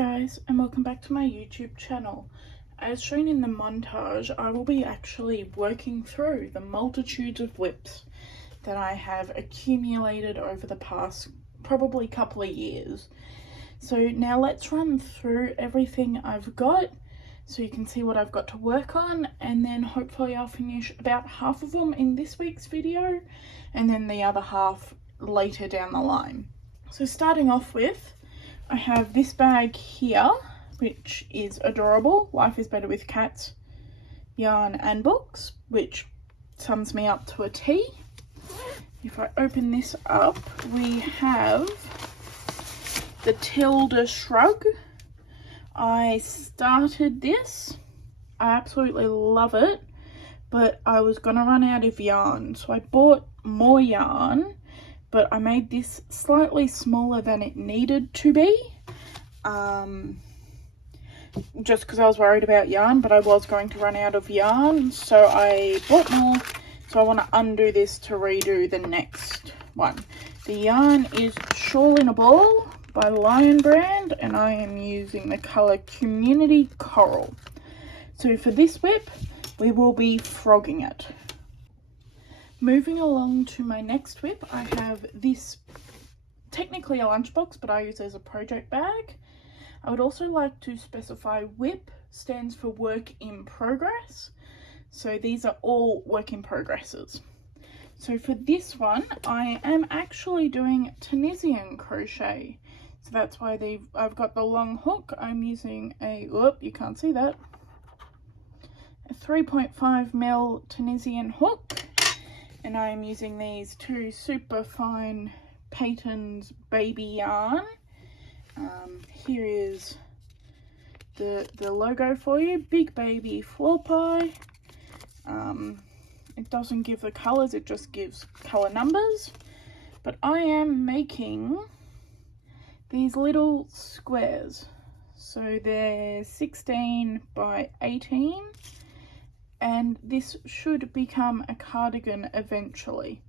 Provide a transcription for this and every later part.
guys, and welcome back to my YouTube channel. As shown in the montage, I will be actually working through the multitudes of whips that I have accumulated over the past probably couple of years. So now let's run through everything I've got so you can see what I've got to work on, and then hopefully I'll finish about half of them in this week's video and then the other half later down the line. So starting off with, I have this bag here, which is adorable. Life is better with cats, yarn and books, which sums me up to a T. If I open this up, we have the Tilda Shrug. I started this. I absolutely love it, but I was gonna run out of yarn, so I bought more yarn, but I made this slightly smaller than it needed to be, just because I was worried about yarn, but I was going to run out of yarn, so I bought more. So I want to undo this to redo the next one. The yarn is Shawl in a Ball by Lion Brand, and I am using the colour Community Coral. So for this whip, we will be frogging it. Moving along to my next whip, I have this, technically a lunchbox, but I use it as a project bag. I would also like to specify WIP stands for work in progress. So these are all work in progresses. So for this one, I am actually doing Tunisian crochet. So that's why I've got the long hook. I'm using a, you can't see that, a 3.5mm Tunisian hook. And I am using these two super fine Peyton's baby yarn. Here is the logo for you, Big Baby Floor Pie. It doesn't give the colours, it just gives colour numbers. But I am making these little squares. So they're 16 by 18. And this should become a cardigan eventually.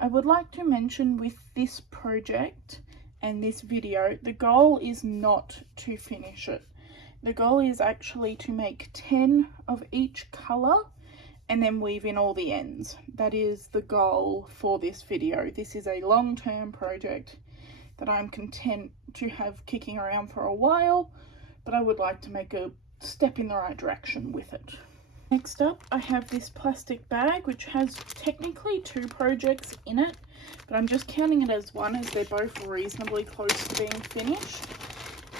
I would like to mention with this project and this video, the goal is not to finish it. The goal is actually to make 10 of each colour and then weave in all the ends. That is the goal for this video. This is a long-term project that I'm content to have kicking around for a while, but I would like to make a step in the right direction with it. Next up, I have this plastic bag, which has technically two projects in it, but I'm just counting it as one as they're both reasonably close to being finished.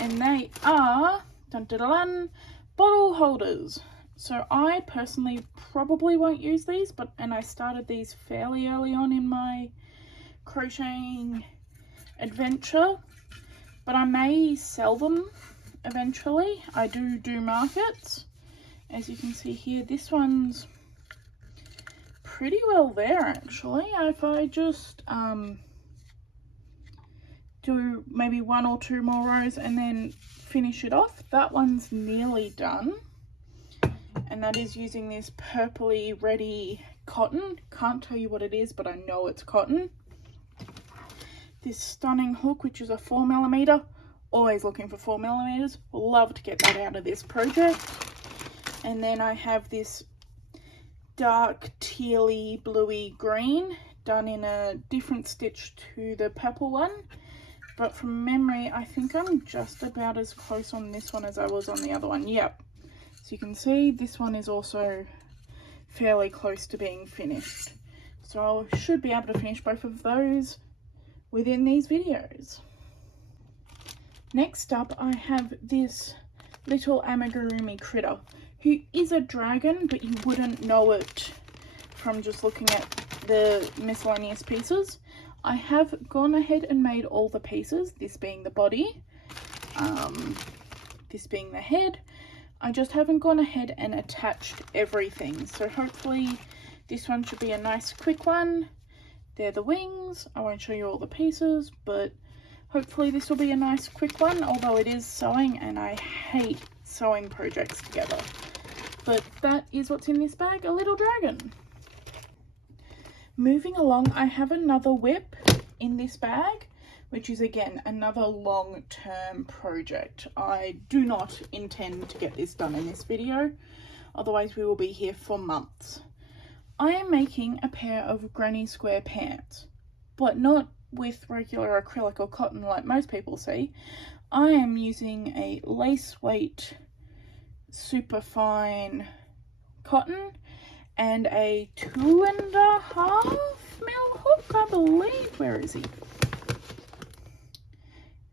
And they are, dun, dun, dun, dun, bottle holders. So I personally probably won't use these, and I started these fairly early on in my crocheting adventure, but I may sell them eventually. I do markets. As you can see here, this one's pretty well there actually. If I just do maybe one or two more rows and then finish it off, that one's nearly done. And that is using this purpley reddy cotton. Can't tell you what it is, but I know it's cotton. This stunning hook, which is a 4mm. Always looking for 4mm. Love to get that out of this project. And then I have this dark tealy bluey green done in a different stitch to the purple one. But from memory, I think I'm just about as close on this one as I was on the other one. Yep. So you can see this one is also fairly close to being finished. So I should be able to finish both of those within these videos. Next up, I have this little amigurumi critter, who is a dragon, but you wouldn't know it from just looking at the miscellaneous pieces. I have gone ahead and made all the pieces, this being the body, this being the head. I just haven't gone ahead and attached everything, so hopefully this one should be a nice quick one. They're the wings. I won't show you all the pieces, but hopefully this will be a nice quick one, although it is sewing and I hate sewing projects together. But that is what's in this bag, a little dragon. Moving along, I have another whip in this bag, which is again another long-term project. I do not intend to get this done in this video, otherwise we will be here for months. I am making a pair of granny square pants, but not with regular acrylic or cotton like most people see. I am using a lace weight super fine cotton and a 2.5 mil hook, I believe. Where is he?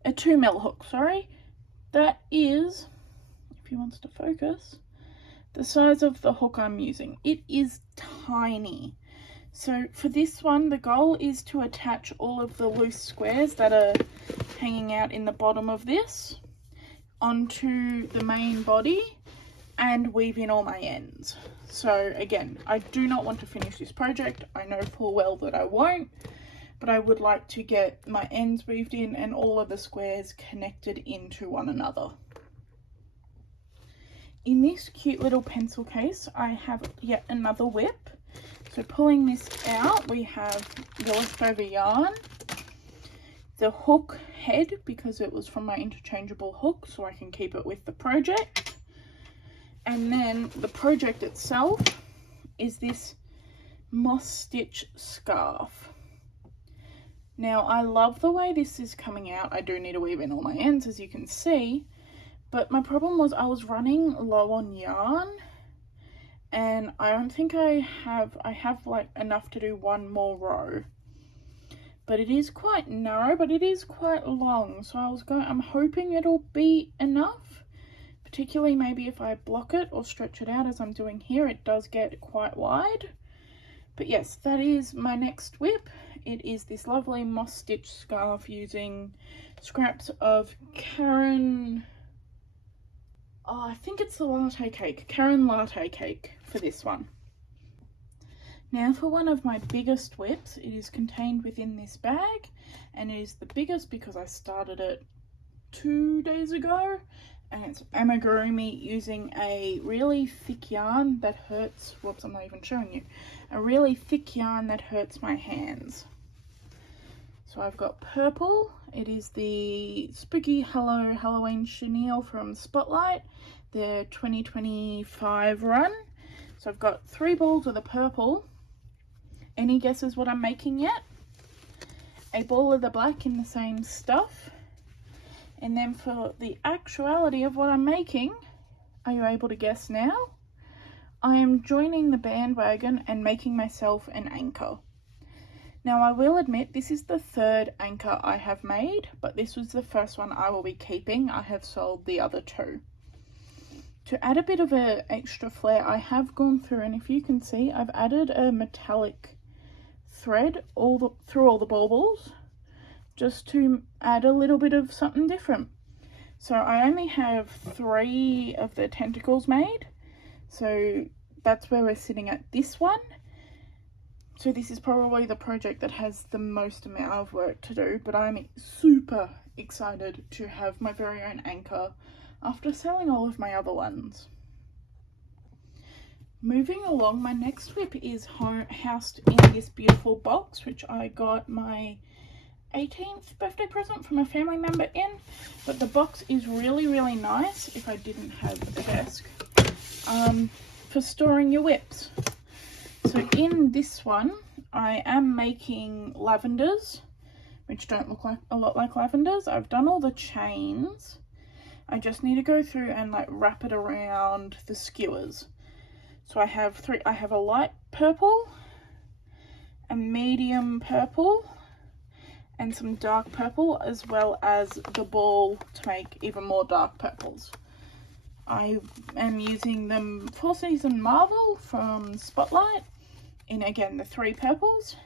A 2 mil hook, sorry. That is, if he wants to focus, the size of the hook I'm using. It is tiny. So for this one, the goal is to attach all of the loose squares that are hanging out in the bottom of this onto the main body and weave in all my ends. So again, I do not want to finish this project. I know full well that I won't, but I would like to get my ends weaved in and all of the squares connected into one another. In this cute little pencil case, I have yet another whip. So pulling this out, we have the leftover yarn, the hook head, because it was from my interchangeable hook, so I can keep it with the project. And then the project itself is this moss stitch scarf. Now, I love the way this is coming out. I do need to weave in all my ends, as you can see, but my problem was I was running low on yarn, and I don't think I have like enough to do one more row. But it is quite narrow, but it is quite long, so I'm hoping it'll be enough. Particularly maybe if I block it or stretch it out as I'm doing here, it does get quite wide. But yes, that is my next whip. It is this lovely moss stitch scarf using scraps of I think it's the latte cake, Karen latte cake for this one. Now for one of my biggest whips, it is contained within this bag, and it is the biggest because I started it 2 days ago, and it's amigurumi using a really thick yarn that hurts, whoops, I'm not even showing you, a really thick yarn that hurts my hands. So I've got purple. It is the Spooky Hello Halloween chenille from Spotlight, the 2025 run. So I've got 3 balls of the purple. Any guesses what I'm making yet? A ball of the black in the same stuff. And then for the actuality of what I'm making, are you able to guess now? I am joining the bandwagon and making myself an anchor. Now, I will admit this is the 3rd anchor I have made, but this was the first one I will be keeping. I have sold the other 2. To add a bit of an extra flair, I have gone through, and if you can see, I've added a metallic thread through all the baubles, just to add a little bit of something different. So I only have 3 of the tentacles made, so that's where we're sitting at this one. So this is probably the project that has the most amount of work to do, but I'm super excited to have my very own anchor after selling all of my other ones. Moving along, my next whip is housed in this beautiful box, which I got my 18th birthday present from a family member in, but the box is really, really nice if I didn't have a desk, for storing your whips. So in this one, I am making lavenders, which don't look like a lot like lavenders. I've done all the chains. I just need to go through and like wrap it around the skewers. So I have 3. I have a light purple, a medium purple, and some dark purple, as well as the ball to make even more dark purples. I am using the 4 Season Marvel from Spotlight in, again, the 3 purples.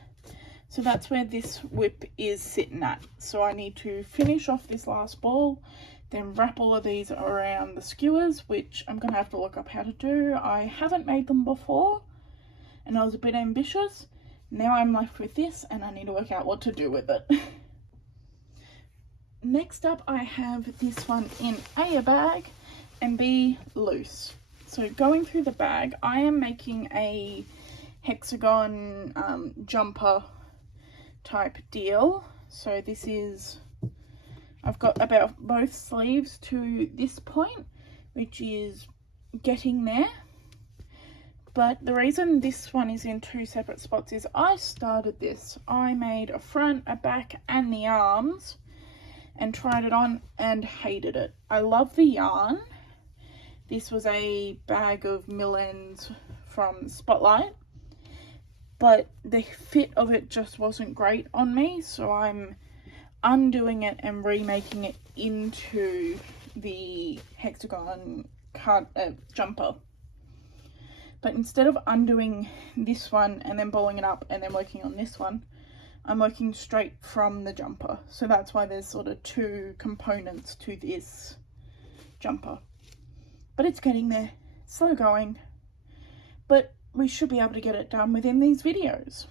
So that's where this whip is sitting at. So I need to finish off this last ball, then wrap all of these around the skewers, which I'm going to have to look up how to do. I haven't made them before, and I was a bit ambitious. Now I'm left with this, and I need to work out what to do with it. Next up, I have this one in A bag and B loose. So going through the bag, I am making a hexagon jumper type deal. So this is, I've got about both sleeves to this point, which is getting there. But the reason this one is in two separate spots is I started this. I made a front, a back, and the arms and tried it on and hated it. I love the yarn. This was a bag of mill ends from Spotlight, but the fit of it just wasn't great on me, so I'm undoing it and remaking it into the hexagon jumper. But instead of undoing this one and then balling it up and then working on this one, I'm working straight from the jumper. So that's why there's sort of two components to this jumper. But it's getting there, slow going. But we should be able to get it done within these videos.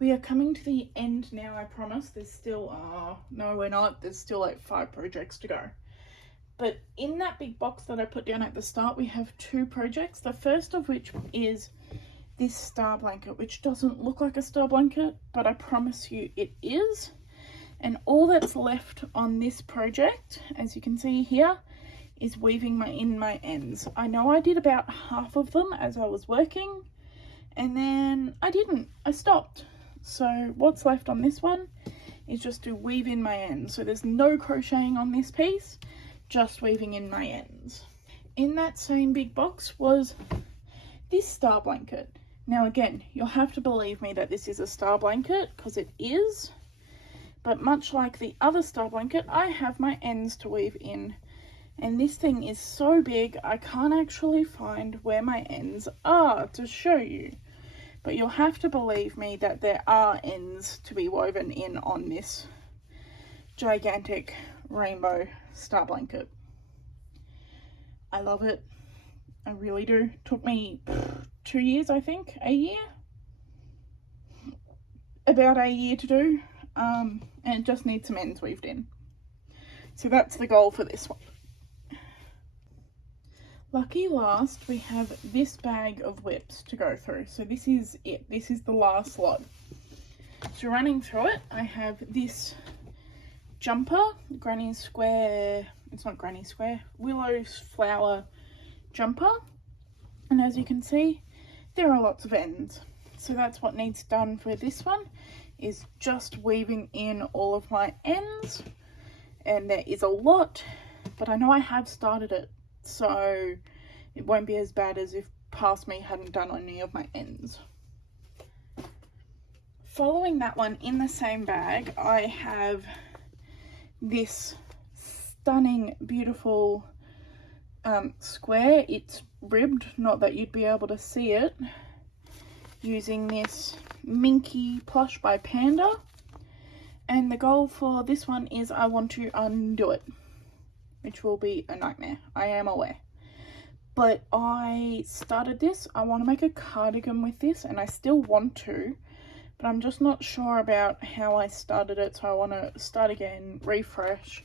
We are coming to the end now, I promise. There's still, no we're not, there's still like 5 projects to go. But in that big box that I put down at the start, we have 2 projects. The first of which is this star blanket, which doesn't look like a star blanket, but I promise you it is. And all that's left on this project, as you can see here, is weaving in my ends. I know I did about half of them as I was working, and then I didn't. I stopped. So what's left on this one is just to weave in my ends. So there's no crocheting on this piece, just weaving in my ends. In that same big box was this star blanket. Now again, you'll have to believe me that this is a star blanket, because it is. But much like the other star blanket, I have my ends to weave in. And this thing is so big, I can't actually find where my ends are to show you. But you'll have to believe me that there are ends to be woven in on this gigantic rainbow star blanket. I love it. I really do. Took me 2 years, I think, a year. About a year to do. And it just needs some ends weaved in. So that's the goal for this one. Lucky last, we have this bag of whips to go through. So this is it. This is the last lot. So running through it, I have this jumper, Granny Square, it's not Granny Square, Willow Flower jumper. And as you can see, there are lots of ends. So that's what needs done for this one, is just weaving in all of my ends. And there is a lot, but I know I have started it, so it won't be as bad as if past me hadn't done any of my ends. Following that one, in the same bag, I have this stunning, beautiful square. It's ribbed, not that you'd be able to see it, using this Minky plush by Panda. And the goal for this one is I want to undo it, which will be a nightmare, I am aware. But I started this. I want to make a cardigan with this, and I still want to, but I'm just not sure about how I started it, so I want to start again, refresh.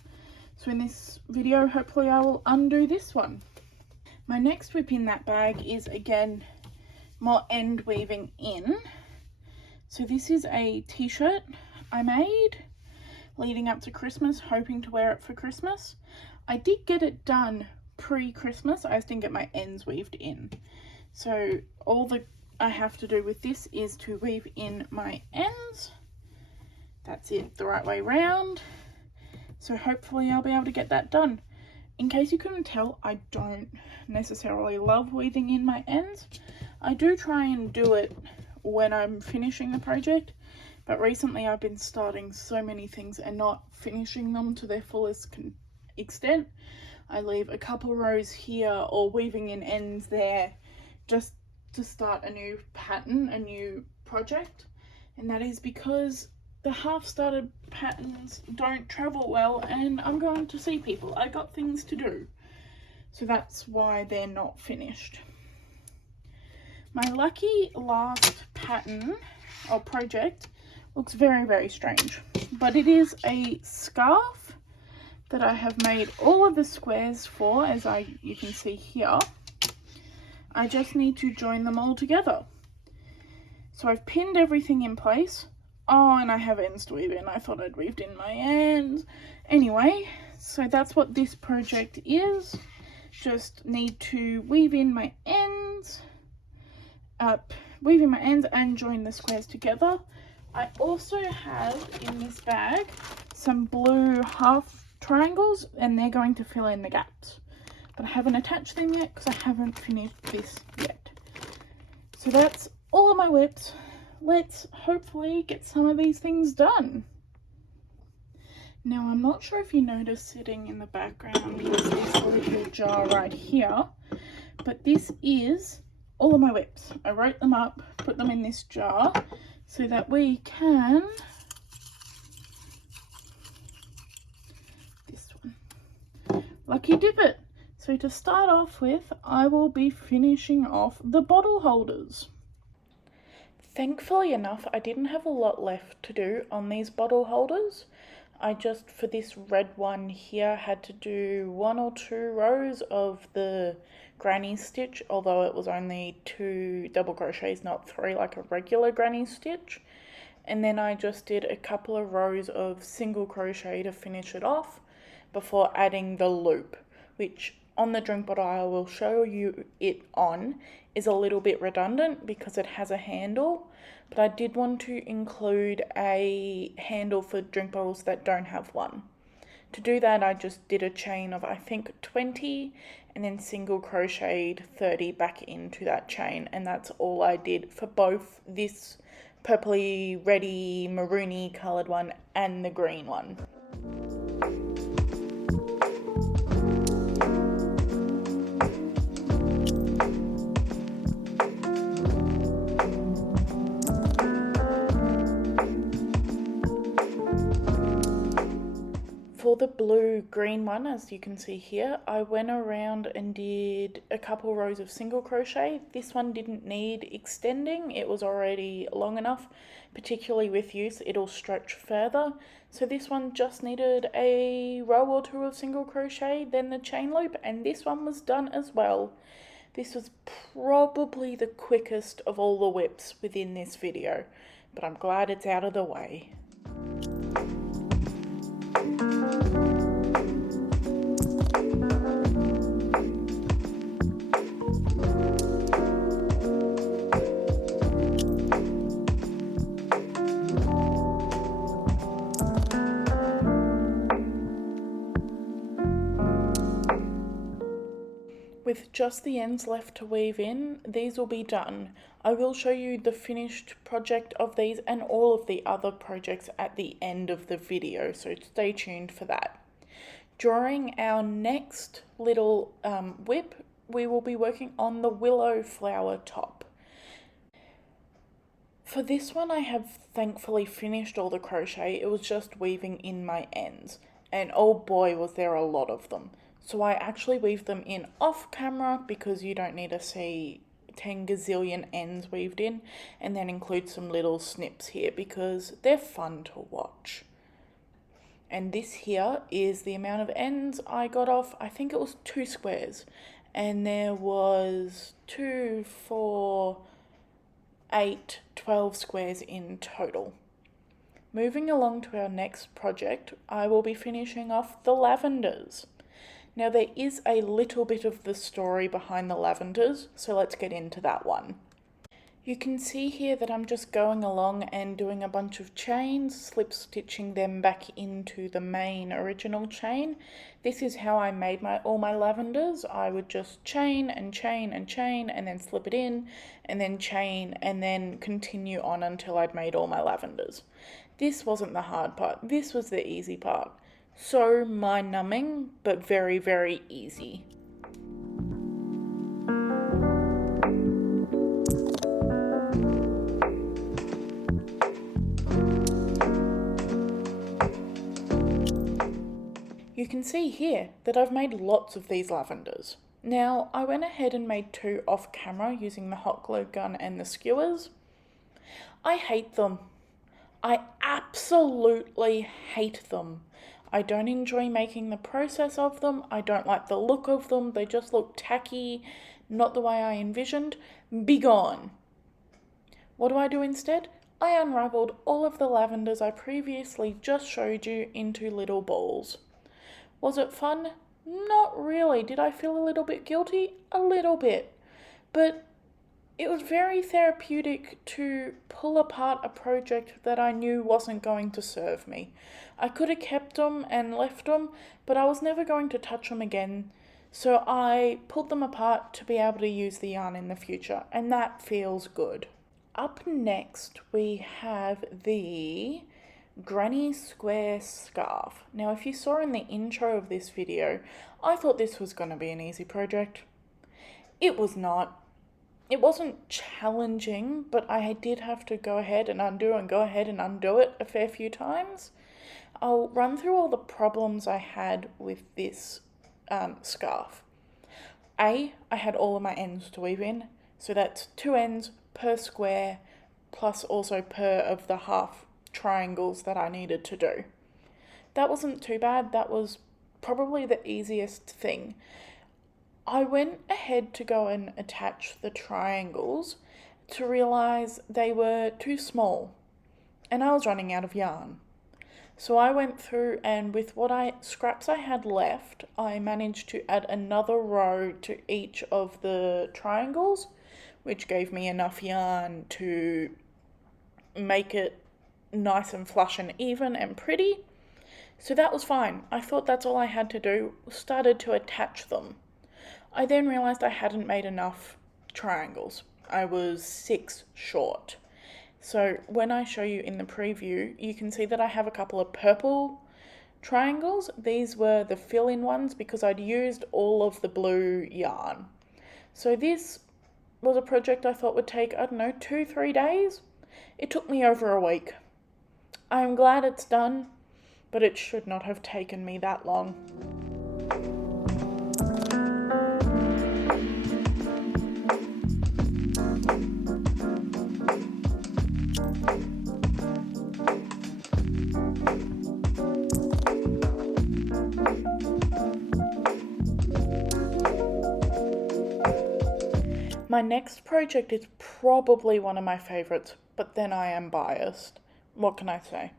So in this video, hopefully I will undo this one. My next whip in that bag is, again, more end weaving in. So this is a t-shirt I made leading up to Christmas, hoping to wear it for Christmas. I did get it done pre-Christmas, I just didn't get my ends weaved in. So all I have to do with this is to weave in my ends. That's it, the right way round. So hopefully I'll be able to get that done. In case you couldn't tell, I don't necessarily love weaving in my ends. I do try and do it when I'm finishing the project, but recently I've been starting so many things and not finishing them to their fullest extent. I leave a couple rows here or weaving in ends there just to start a new pattern, a new project, and that is because the half-started patterns don't travel well and I'm going to see people. I got things to do, so that's why they're not finished. My lucky last pattern or project looks very, very strange, but it is a scarf that I have made all of the squares for, as you can see here. I just need to join them all together. So I've pinned everything in place. Oh, and I have ends to weave in. I thought I'd weaved in my ends. Anyway, so that's what this project is. Just need to weave in my ends, and join the squares together. I also have in this bag some blue half triangles, and they're going to fill in the gaps. But I haven't attached them yet because I haven't finished this yet. So that's all of my whips. Let's hopefully get some of these things done. Now, I'm not sure if you notice sitting in the background is this little jar right here, but this is all of my whips. I wrote them up, put them in this jar so that we can, this one, lucky dip it. So to start off with, I will be finishing off the bottle holders. Thankfully enough, I didn't have a lot left to do on these bottle holders. I just, for this red one here, had to do 1 or 2 rows of the granny stitch, although it was only 2 double crochets, not 3 like a regular granny stitch. And then I just did a couple of rows of single crochet to finish it off before adding the loop, which on the drink bottle I will show you it on is a little bit redundant because it has a handle, but I did want to include a handle for drink bottles that don't have one. To do that, I just did a chain of I think 20 and then single crocheted 30 back into that chain, and that's all I did for both this purpley, reddy, maroony coloured one and the green one. For the blue-green one, as you can see here, I went around and did a couple rows of single crochet. This one didn't need extending, it was already long enough, particularly with use, it'll stretch further. So this one just needed a row or 2 of single crochet, then the chain loop, and this one was done as well. This was probably the quickest of all the whips within this video, but I'm glad it's out of the way. With just the ends left to weave in, these will be done. I will show you the finished project of these and all of the other projects at the end of the video, so stay tuned for that. During our next little whip, we will be working on the willow flower top. For this one, I have thankfully finished all the crochet. It was just weaving in my ends, and oh boy was there a lot of them. So I actually weaved them in off camera because you don't need to see 10 gazillion ends weaved in, and then include some little snips here because they're fun to watch. And this here is the amount of ends I got off. I think it was 2 squares, and there was 2, 4, 8, 12 squares in total. Moving along to our next project, I will be finishing off the lavenders. Now there is a little bit of the story behind the lavenders, so let's get into that one. You can see here that I'm just going along and doing a bunch of chains, slip stitching them back into the main original chain. This is how I made all my lavenders. I would just chain and chain and chain and then slip it in and then chain and then continue on until I'd made all my lavenders. This wasn't the hard part, this was the easy part. So mind-numbing, but very, very easy. You can see here that I've made lots of these lavenders. Now, I went ahead and made 2 off camera using the hot glue gun and the skewers. I hate them. I absolutely hate them. I don't enjoy making the process of them. I don't like the look of them. They just look tacky, not the way I envisioned. Be gone. What do I do instead? I unravelled all of the lavenders I previously just showed you into little balls. Was it fun? Not really. Did I feel a little bit guilty? A little bit. But it was very therapeutic to pull apart a project that I knew wasn't going to serve me. I could have kept them and left them, but I was never going to touch them again. So I pulled them apart to be able to use the yarn in the future, and that feels good. Up next, we have the Granny Square Scarf. Now, if you saw in the intro of this video, I thought this was going to be an easy project. It was not. It wasn't challenging, but I did have to go ahead and undo it a fair few times. I'll run through all the problems I had with this scarf. I had all of my ends to weave in, so that's 2 ends per square, plus also per of the half triangles that I needed to do. That wasn't too bad. That was probably the easiest thing. I went ahead to go and attach the triangles to realise they were too small and I was running out of yarn. So I went through and with scraps I had left, I managed to add another row to each of the triangles, which gave me enough yarn to make it nice and flush and even and pretty. So that was fine. I thought that's all I had to do, started to attach them. I then realised I hadn't made enough triangles. I was 6 short. So when I show you in the preview, you can see that I have a couple of purple triangles. These were the fill-in ones because I'd used all of the blue yarn. So this was a project I thought would take, 2-3 days. It took me over a week. I'm glad it's done, but it should not have taken me that long. My next project is probably one of my favourites, but then I am biased. What can I say?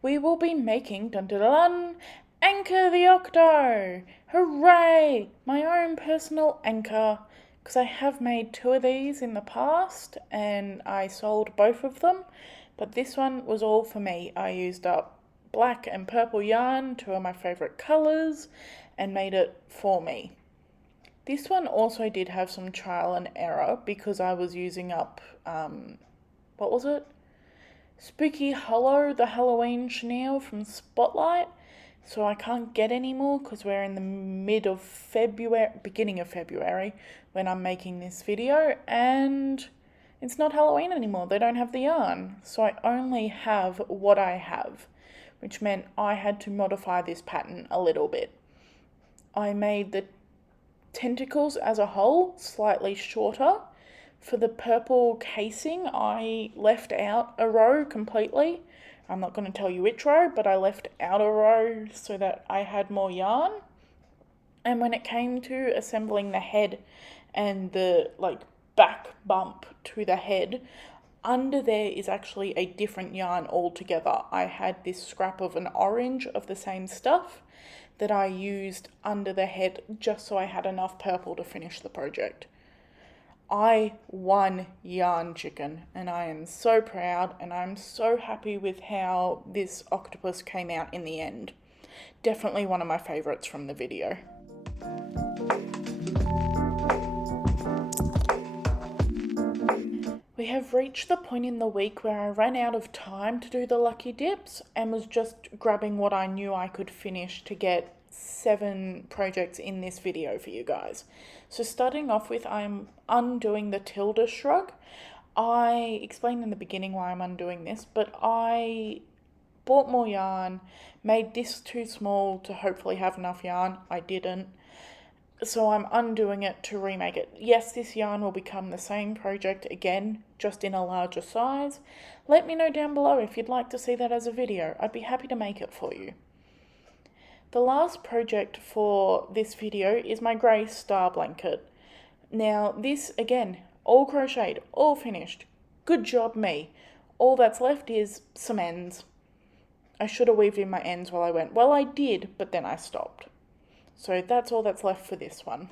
We will be making, dun dun dun, Anchor the Octo! Hooray! My own personal anchor, because I have made 2 of these in the past and I sold both of them, but this one was all for me. I used up black and purple yarn, 2 of my favourite colours, and made it for me. This one also did have some trial and error because I was using up, what was it? Spooky Hollow, the Halloween chenille from Spotlight. So I can't get any more because we're in the beginning of February when I'm making this video, and it's not Halloween anymore. They don't have the yarn. So I only have what I have, which meant I had to modify this pattern a little bit. I made the tentacles as a whole slightly shorter. For the purple casing, I left out a row completely. I'm not going to tell you which row, but I left out a row so that I had more yarn. And when it came to assembling the head and the back bump to the head, under there is actually a different yarn altogether. I had this scrap of an orange of the same stuff that I used under the head just so I had enough purple to finish the project. I won Yarn Chicken and I am so proud and I'm so happy with how this octopus came out in the end. Definitely one of my favourites from the video. We have reached the point in the week where I ran out of time to do the lucky dips and was just grabbing what I knew I could finish to get 7 projects in this video for you guys. So starting off with, I'm undoing the Tilda shrug. I explained in the beginning why I'm undoing this, but I bought more yarn, made this too small to hopefully have enough yarn. I didn't. So I'm undoing it to remake it. Yes, this yarn will become the same project again, just in a larger size. Let me know down below if you'd like to see that as a video. I'd be happy to make it for you. The last project for this video is my grey star blanket. Now this, again, all crocheted, all finished. Good job me. all that's left is some ends. I should have weaved in my ends while I went. Well, I did, but then I stopped. So that's all that's left for this one.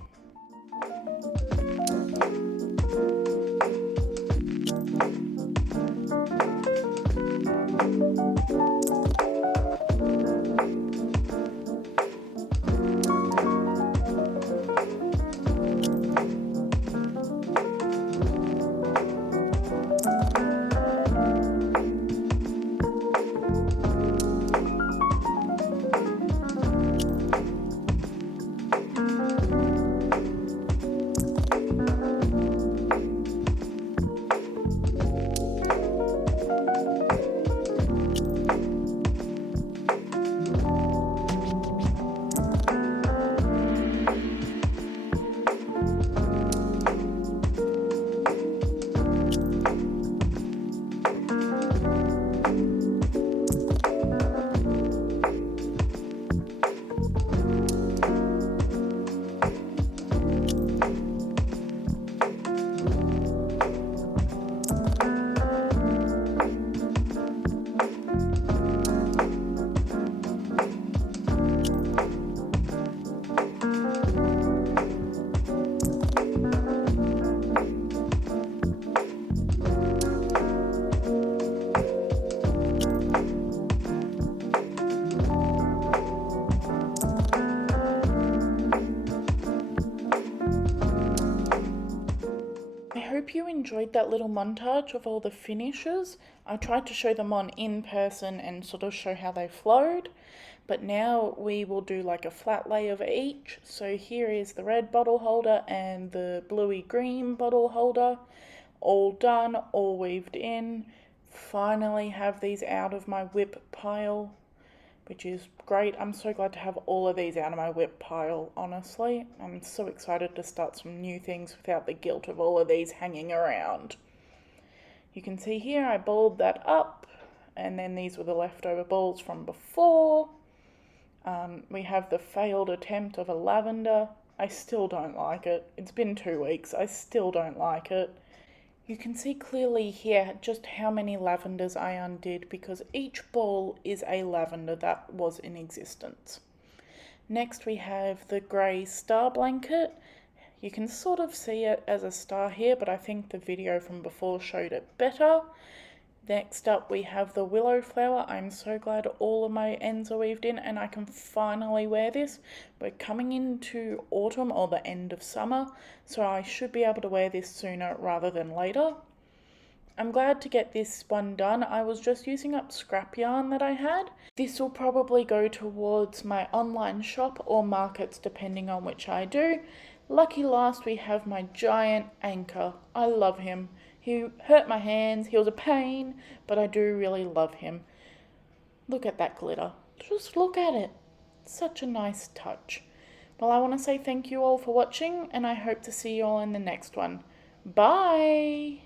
I hope you enjoyed that little montage of all the finishes. I tried to show them on in person and sort of show how they flowed, but now we will do like a flat lay of each. So here is the red bottle holder and the bluey green bottle holder, all done, all weaved in. Finally have these out of my whip pile, which is great. I'm so glad to have all of these out of my whip pile, honestly. I'm so excited to start some new things without the guilt of all of these hanging around. You can see here I balled that up, and then these were the leftover balls from before. We have the failed attempt of a lavender. I still don't like it. It's been 2 weeks. I still don't like it. You can see clearly here just how many lavenders I undid, because each ball is a lavender that was in existence. Next we have the grey star blanket. You can sort of see it as a star here, but I think the video from before showed it better. Next up we have the willow flower. I'm so glad all of my ends are weaved in and I can finally wear this. We're coming into autumn or the end of summer, so I should be able to wear this sooner rather than later. I'm glad to get this one done. I was just using up scrap yarn that I had. This will probably go towards my online shop or markets depending on which I do. Lucky last we have my giant anchor. I love him. He hurt my hands, he was a pain, but I do really love him. Look at that glitter. Just look at it. Such a nice touch. Well, I want to say thank you all for watching, and I hope to see you all in the next one. Bye!